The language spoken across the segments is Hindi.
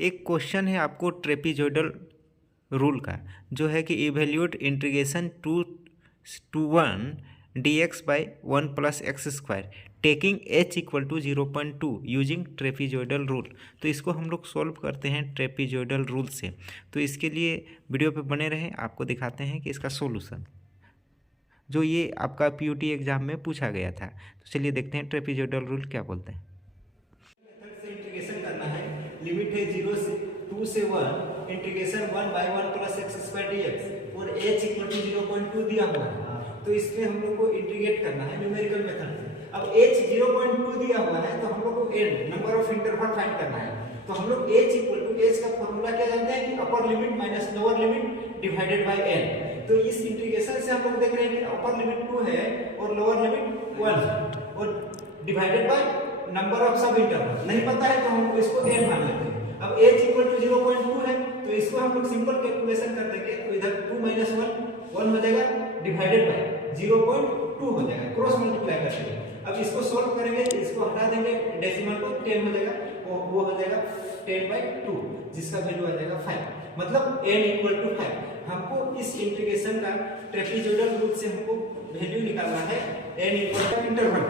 एक क्वेश्चन है आपको ट्रेपीजोइडल रूल का, जो है कि evaluate integration to one dx by 1+x² taking h equal to 0.2 using trapezoidal rule. तो इसको हम लोग सॉल्व करते हैं ट्रेपीजोइडल रूल से। तो इसके लिए वीडियो पे बने रहें, आपको दिखाते हैं कि इसका सॉल्यूशन जो ये आपका पीयूटी एग्जाम में पूछा गया था। तो चलिए देखते हैं ट्रेपीजोइडल रूल क्या बोलते हैं। मेथड से इंटीग्रेशन करना है, लिमिट है 0 से 2 से 1 इंटीग्रेशन 1 बाई 1+x² dx और h इक्वल टू 0.2 दिया हुआ है। तो इसमें हम लोग को इंटीग्रेट करना है न्यूमेरिकल मेथड से। अब h 0.2 दिया हुआ है तो हम लोग को n number of interval find करना है। तो हम लोग h इक्वल टू h का फॉर्मूला क्या जानते हैं कि upper limit minus lower limit divided by n। तो इस इंटीग्रेशन से हम लोग देख रहे हैं कि अपर लिमिट 2 है और लोअर लिमिट 1 और डिवाइडेड बाय नंबर ऑफ सब इंटरवल नहीं पता है तो हम इसको n मान लेते हैं। अब h इक्वल टू 0.2 है तो इसको हम लोग सिंपल कैलकुलेशन कर देंगे। तो इधर 2 माइनस 1 हो जाएगा डिवाइडेड बाय 0.2 हो जाएगा, क्रॉस मल्टीप्लाई कर देंगे। अब इसको सॉल्व करेंगे, इसको हटा देंगे, डेसिमल को 10 हो जाएगा, वो हो जाएगा 10/2 जिसका वैल्यू आ जाएगा 5। मतलब n इक्वल टू 5। हमको इस इंटीग्रेशन का ट्रेपीजोइडल रूल से हमको वैल्यू निकालना है n इक्वल टू इंटरवल।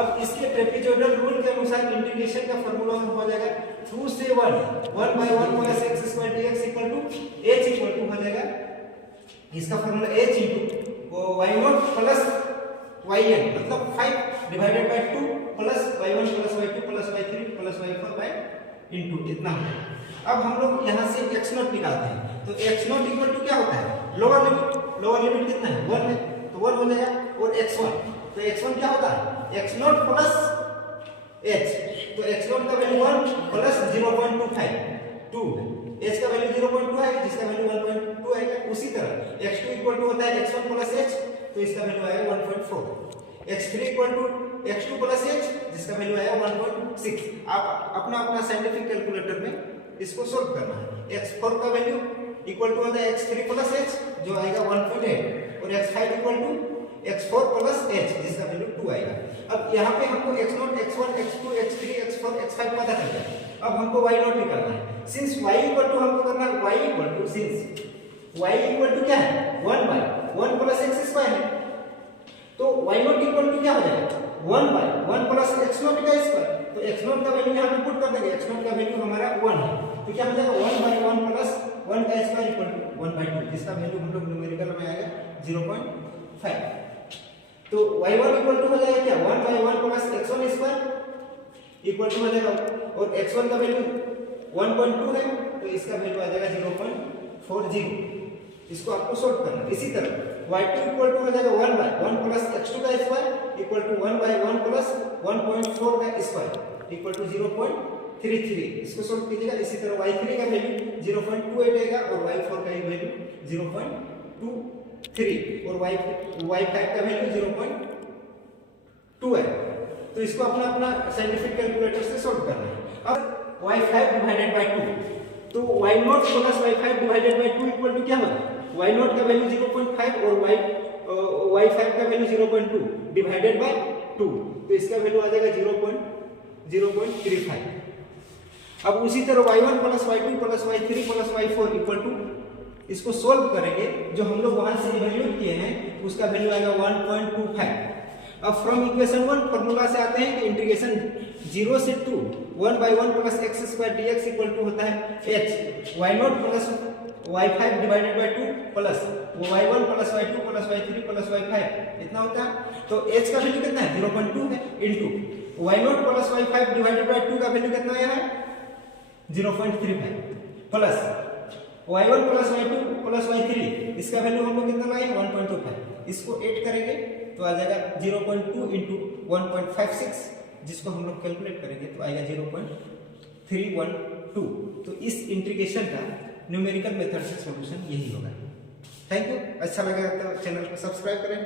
अब इसके ट्रेपीजोइडल रूल के अनुसार इंटीग्रेशन का फार्मूला हो जाएगा 2 से 1 by 1+x² dx equal to h equal to हो जाएगा इसका formula h into y0 plus yn मतलब 5 divided by 2 plus y1 plus y2 plus y3 plus y4 by into इतना। अब हम लोग यहां से x0 निकालते हैं। तो x0 इक्वल टू क्या होता है, लोअर लिमिट कितना है 1 है तो 1 हो जाएगा। और x1 तो x1 क्या होता है x0 प्लस h। तो x0 का वैल्यू 1 प्लस 0.25 2 h का वैल्यू 0.2 है जिसका वैल्यू 1.2 आएगा। उसी तरह x2 इक्वल टू होता है x1 प्लस h तो इसका वैल्यू आएगा 1.4। x3 equal to x2 plus h जिसका वैल्यू आएगा 1.6। आप अपना साइंटिफिक कैलकुलेटर में इसको सॉल्व करना है। x4 का वैल्यू इक्वल टू होता है x3 प्लस h जो आएगा 1.8 और x5 equal to x4 plus h जिसका वैल्यू 2 आएगा। अब यहाँ पे हमको x0 x1 x2 x3 x4 x5 पता चल गया। अब हमको y0 निकालना है। सिंस y इक्वल टू हमको करना है y equal to since y equal to क्या है 1 बाय 1+x² है तो y0 इक्वल टू क्या हो जाएगा 1 बाय 1+x0 का स्क्वायर। तो x0 का वैल्यू यहाँ पे पुट कर देंगे। x0 का वैल्यू हमारा 1 है तो क्या हो जाएगा 1 बाय 1+1 का स्क्वायर इक्वल टू 1/2 जिसका वैल्यू हम लोग न्यूमेरिकल में आएगा 0.5। तो y1 इक्वल टू हो जाएगा क्या 1 बाय 1+x1² इक्वल टू हो जाएगा और x1 का वैल्यू 1.2 है तो इसका वैल्यू आ जाएगा 0.40। इसको आपको सॉल्व करना है। इसी तरह y2 इक्वल टू हो जाएगा 1 बाय 1+x2 का स्क्वायर इक्वल टू 1 बाय 1+1.4 का स्क्वायर इक्वल टू 0.33। इसको सॉल्व कीजिएगा। इसी तरह y3 का वैल्यू 0.28 आएगा और y4 का वैल्यू 0.23 और y5 का वैल्यू 0.2 है। तो इसको अपना साइंटिफिक कैलकुलेटर से सॉल्व करना है। अब y5 डिवाइडेड बाय 2 तो y0 plus y5 divided by 2 equal to क्या होगा y0 का वैल्यू 0.5 और y5 का वैल्यू 0.2 डिवाइडेड बाय 2 तो इसका वैल्यू आ जाएगा 0.35। अब उसी तरह y1 plus y2 plus y3 plus y4 equal to इसको सॉल्व करेंगे। जो हम लोग वहां से इवैल्यूएट किए हैं उसका वैल्यू आएगा 1.25। अब फ्रॉम इक्वेशन 1 फार्मूला से आते हैं कि इंटीग्रेशन 0 से 2 1 by 1+x² dx equal to होता है h y0 plus y5 divided by 2 plus y1 plus y2 plus y3 plus y5 इतना होता है। तो h का वैल्यू कितना है 0.2 है into y0 plus y5 divided by 2 का वैल्यू कितना आया है 0.35 plus y1 plus y2 plus y3 इसका वैल्यू हम लोग कितना लाए 1.25। इसको ऐड करेंगे तो आ जाएगा 0.2 इंटू 1.56 जिसको हम लोग कैलकुलेट करेंगे तो आएगा 0.312। तो इस इंटीग्रेशन का न्यूमेरिकल मेथड से सॉल्यूशन यही होगा। Thank you. अच्छा लगा तो चैनल को सब्सक्राइब करें।